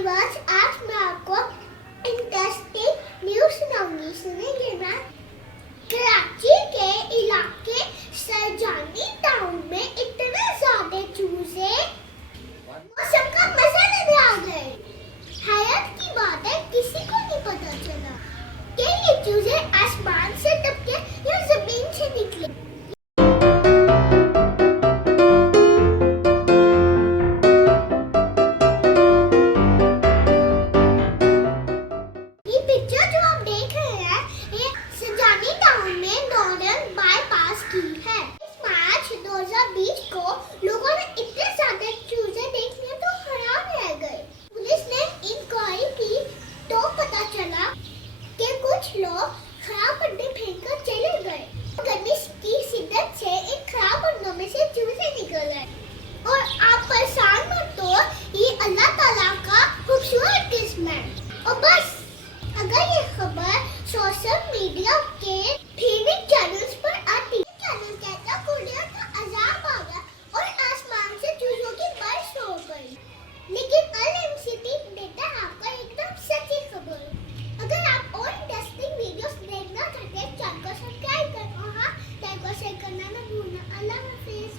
Viewers, आज मैं आपको इंटरेस्टिंग न्यूज़ सुनाऊंगी। सुनेंगे ना। कराची के इलाके सरजानी टाउन में इतने ज्यादा चूजे मौसम का मजा लेने आ गए। हैरत की बात है, किसी को नहीं पता चला कि ये चूजे आसमान से टपके या जमीन से निकले। पिक्चर जो आप देख रहे हैं, ये सरजानी टाउन में नॉर्दर्न बाईपास की है। इस मार्च 2020 को लोगों ने इतने ज्यादा चूजे देख लिए तो हैरान रह गए। पुलिस ने इंक्वायरी की तो पता चला कि कुछ लोग खराब अंडे फेंककर चले गए। गर्मी की शिद्दत से इन खराब अंडों में से चूजे निकल आए। और आप परेशान मत हो, ये अल्लाह ताला का खूबसूरत किस्म है। और बस, अगर ये खबर सोशल मीडिया के